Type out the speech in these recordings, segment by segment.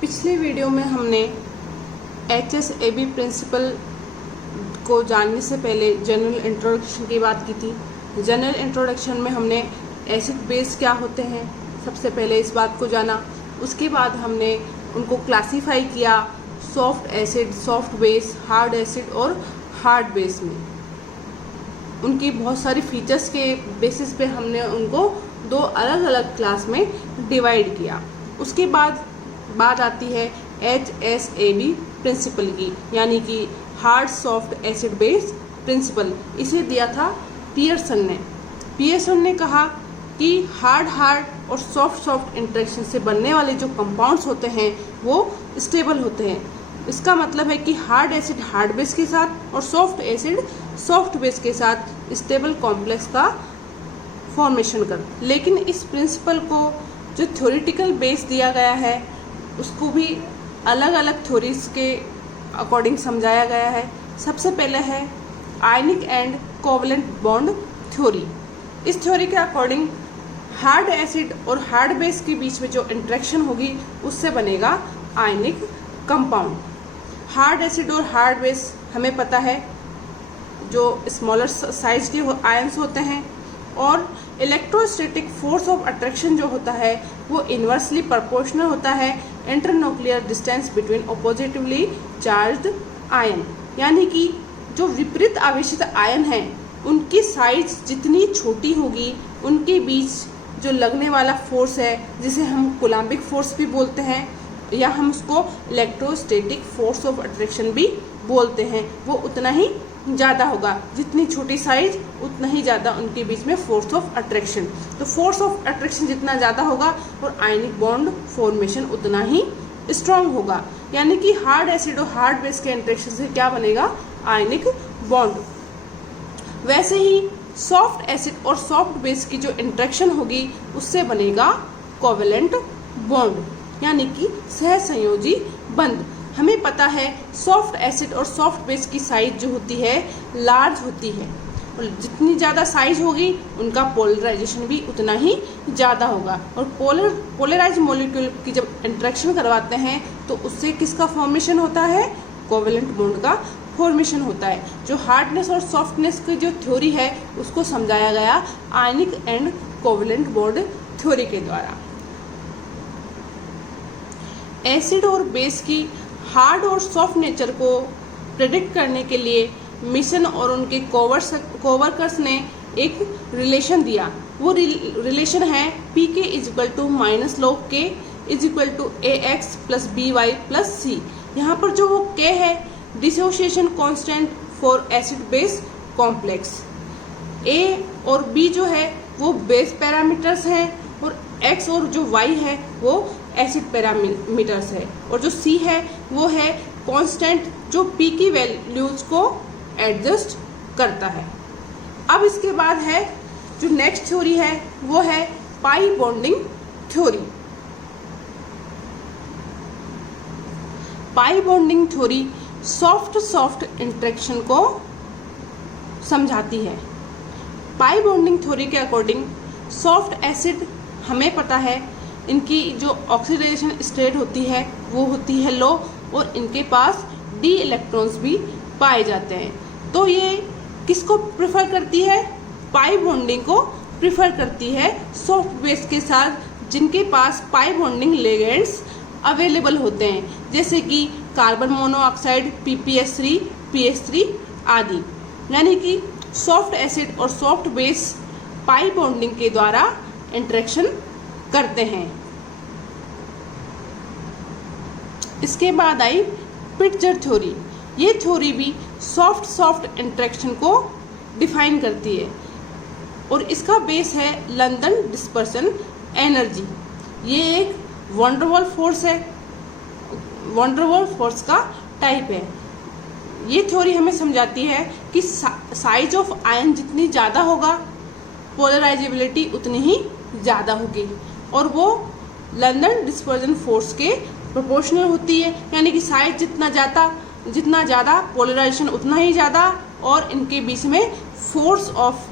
पिछले वीडियो में हमने HSAB प्रिंसिपल को जानने से पहले जनरल इंट्रोडक्शन की बात की थी। जनरल इंट्रोडक्शन में हमने एसिड बेस क्या होते हैं सबसे पहले इस बात को जाना। उसके बाद हमने उनको क्लासीफाई किया soft acid, soft base, hard acid और हार्ड बेस में। उनकी बहुत सारी फीचर्स के बेसिस पे हमने उनको दो अलग अलग क्लास में डिवाइड किया। उसके बाद बात आती है HSAB प्रिंसिपल की, यानी कि hard soft acid base principle. इसे दिया था पियर्सन ने। पियर्सन ने कहा कि हार्ड और सॉफ्ट इंटरेक्शन से बनने वाले जो कंपाउंड्स होते हैं वो स्टेबल होते हैं। इसका मतलब है कि हार्ड एसिड हार्ड बेस के साथ और सॉफ्ट एसिड सॉफ्ट बेस के साथ स्टेबल कॉम्प्लेक्स का फॉर्मेशन कर। लेकिन इस प्रिंसिपल को जो थ्योरेटिकल बेस दिया गया है उसको भी अलग अलग थ्योरीज के अकॉर्डिंग समझाया गया है। सबसे पहले है आयनिक एंड कोवलेंट बॉन्ड थ्योरी। इस थ्योरी के अकॉर्डिंग हार्ड एसिड और हार्ड बेस के बीच में जो इंटरेक्शन होगी उससे बनेगा आयनिक कंपाउंड। हार्ड एसिड और हार्ड बेस हमें पता है जो स्मॉलर साइज के आयंस होते हैं, और इलेक्ट्रोस्टैटिक फोर्स ऑफ अट्रैक्शन जो होता है वो इन्वर्सली प्रोपोर्शनल होता है internuclear distance between oppositely charged ion. यानी कि जो विपरीत आवेशित आयन हैं उनकी साइज जितनी छोटी होगी उनके बीच जो लगने वाला फोर्स है, जिसे हम कूलम्बिक फोर्स भी बोलते हैं या हम उसको इलेक्ट्रोस्टैटिक फोर्स ऑफ अट्रैक्शन भी बोलते हैं, वो उतना ही ज़्यादा होगा। जितनी छोटी साइज उतना ही ज़्यादा उनके बीच में फोर्स ऑफ अट्रैक्शन। तो फोर्स ऑफ अट्रैक्शन जितना ज़्यादा होगा और आयनिक बॉन्ड फॉर्मेशन उतना ही स्ट्रांग होगा। यानी कि हार्ड एसिड और हार्ड बेस के इंटरेक्शन से क्या बनेगा? Ionic bond. वैसे ही सॉफ्ट एसिड और सॉफ्ट बेस की जो इंटरेक्शन होगी उससे बनेगा कोवेलेंट बॉन्ड, यानी कि सहसंयोजी बंध। हमें पता है सॉफ्ट एसिड और सॉफ्ट बेस की साइज जो होती है लार्ज होती है, और जितनी ज़्यादा साइज होगी उनका पोलराइजेशन भी उतना ही ज़्यादा होगा। और पोलराइज मॉलिक्यूल की जब इंटरेक्शन करवाते हैं तो उससे किसका फॉर्मेशन होता है? कोवेलेंट बॉन्ड का फॉर्मेशन होता है। जो हार्डनेस और सॉफ्टनेस की जो थ्योरी है उसको समझाया गया आयनिक एंड कोवेलेंट बॉन्ड थ्योरी के द्वारा। एसिड और बेस की हार्ड और सॉफ्ट नेचर को प्रेडिक्ट करने के लिए मिशन और उनके कोवर्कर्स ने एक रिलेशन दिया। वो रिलेशन है PK = log K = AX + BY + C। यहाँ पर जो वो K है dissociation constant for acid base complex. A और B जो है वो बेस पैरामीटर्स हैं, और X और जो Y है वो एसिड पैरामीटर्स है, और जो C है वो है कांस्टेंट जो P की वैल्यूज को एडजस्ट करता है। अब इसके बाद है जो नेक्स्ट थ्योरी है वो है pi bonding theory. Pi bonding theory soft interaction को समझाती है। पाई बॉन्डिंग थ्योरी के अकॉर्डिंग सॉफ्ट एसिड हमें पता है इनकी जो ऑक्सीडेशन स्टेट होती है वो होती है लो, और इनके पास d इलेक्ट्रॉन्स भी पाए जाते हैं। तो ये किसको प्रेफर करती है? पाई बॉन्डिंग को प्रेफर करती है सॉफ्ट बेस के साथ जिनके पास पाई बॉन्डिंग लिगेंड्स अवेलेबल होते हैं, जैसे कि कार्बन मोनोऑक्साइड, PPS3, PH3 आदि। यानी कि सॉफ्ट एसिड और सॉफ्ट बेस पाई बॉन्डिंग के द्वारा इंटरेक्शन करते हैं। इसके बाद आई पिट्जर थ्योरी। ये थ्योरी भी सॉफ्ट इंटरेक्शन को डिफाइन करती है, और इसका बेस है लंदन डिस्पर्सन एनर्जी। ये एक वंडरवॉल फोर्स है, वंडरवॉल फोर्स का टाइप है। ये थ्योरी हमें समझाती है कि साइज ऑफ आयन जितनी ज़्यादा होगा पोलराइजेबिलिटी उतनी ही ज़्यादा होगी, और वो लंदन डिस्पर्जन फोर्स के प्रोपोर्शनल होती है। यानी कि साइज जितना ज़्यादा पोलराइजेशन उतना ही ज़्यादा, और इनके बीच में फोर्स ऑफ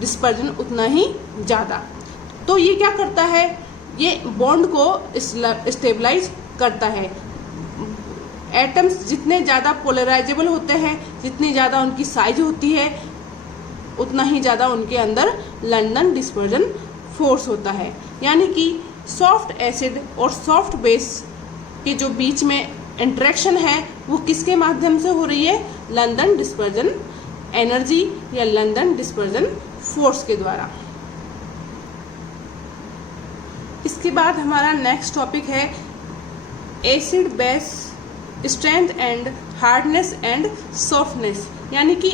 डिस्पर्जन उतना ही ज़्यादा। तो ये क्या करता है ये बॉन्ड को स्टेबलाइज करता है। एटम्स जितने ज़्यादा पोलराइजेबल होते हैं, जितनी ज़्यादा उनकी साइज होती है, उतना ही ज़्यादा उनके अंदर लंदन डिस्पर्जन फोर्स होता है। यानी कि सॉफ्ट एसिड और सॉफ्ट बेस के जो बीच में इंटरेक्शन है वो किसके माध्यम से हो रही है? लंदन डिस्पर्जन एनर्जी या लंदन डिस्पर्जन फोर्स के द्वारा। इसके बाद हमारा नेक्स्ट टॉपिक है acid base strength and hardness and softness, यानी कि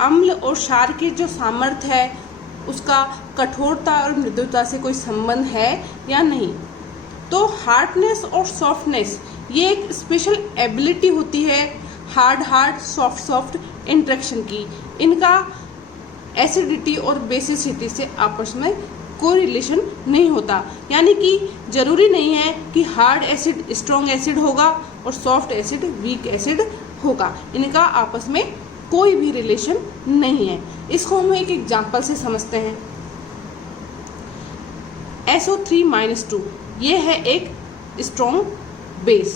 अम्ल और क्षार की जो सामर्थ्य है उसका कठोरता और मृदुता से कोई संबंध है या नहीं। तो हार्डनेस और सॉफ्टनेस ये एक स्पेशल एबिलिटी होती है हार्ड सॉफ्ट इंटरेक्शन की। इनका एसिडिटी और बेसिसिटी से आपस में कोई रिलेशन नहीं होता, यानी कि जरूरी नहीं है कि हार्ड एसिड स्ट्रॉन्ग एसिड होगा और सॉफ्ट एसिड वीक एसिड होगा। इनका आपस में कोई भी रिलेशन नहीं है। इसको हम एक एग्जांपल से समझते हैं। SO3-2 ये है एक स्ट्रॉन्ग बेस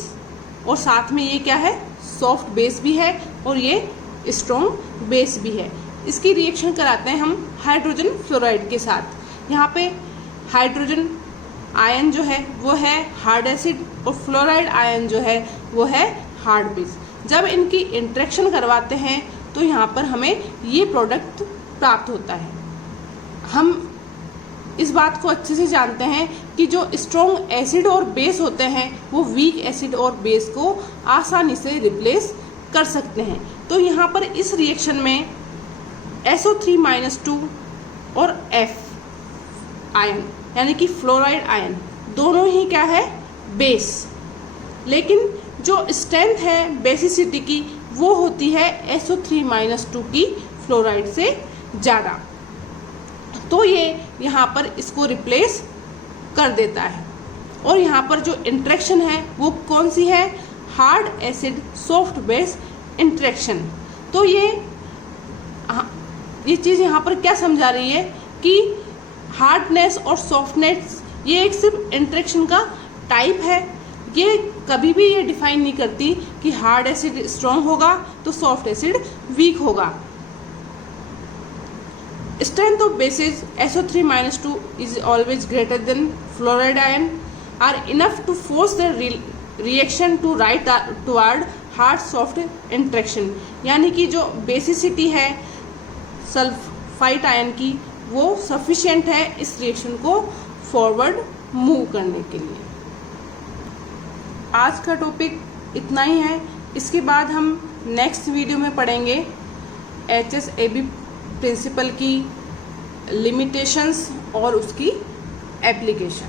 और साथ में ये क्या है? सॉफ्ट बेस भी है और ये स्ट्रॉन्ग बेस भी है। इसकी रिएक्शन कराते हैं हम हाइड्रोजन फ्लोराइड के साथ। यहाँ पे हाइड्रोजन आयन जो है वो है हार्ड एसिड और फ्लोराइड आयन जो है वो है हार्ड बेस। जब इनकी इंटरेक्शन करवाते हैं तो यहाँ पर हमें ये प्रोडक्ट प्राप्त होता है। हम इस बात को अच्छे से जानते हैं कि जो स्ट्रॉन्ग एसिड और बेस होते हैं वो वीक एसिड और बेस को आसानी से रिप्लेस कर सकते हैं। तो यहाँ पर इस रिएक्शन में SO3-2 और F आयन यानी कि फ्लोराइड आयन दोनों ही क्या है? बेस। लेकिन जो स्ट्रेंथ है बेसिसिटी की वो होती है SO3-2 की फ्लोराइड से ज़्यादा। तो ये यहाँ पर इसको रिप्लेस कर देता है और यहाँ पर जो इंटरेक्शन है वो कौन सी है? Hard acid soft base interaction. तो ये चीज़ यहाँ पर क्या समझा रही है कि हार्डनेस और सॉफ्टनेस ये एक सिर्फ इंटरेक्शन का टाइप है। ये कभी भी ये डिफाइन नहीं करती कि हार्ड एसिड स्ट्रॉन्ग होगा तो सॉफ्ट एसिड वीक होगा। Strength of bases SO3-2 is always greater than fluoride ion are enough to force the reaction to right toward hard soft interaction। यानी कि जो बेसिसिटी है सल्फाइड आयन की वो sufficient है इस रिएक्शन को फॉरवर्ड मूव करने के लिए। आज का टॉपिक इतना ही है। इसके बाद हम नेक्स्ट वीडियो में पढ़ेंगे HSAB प्रिंसिपल की लिमिटेशंस और उसकी एप्लीकेशन।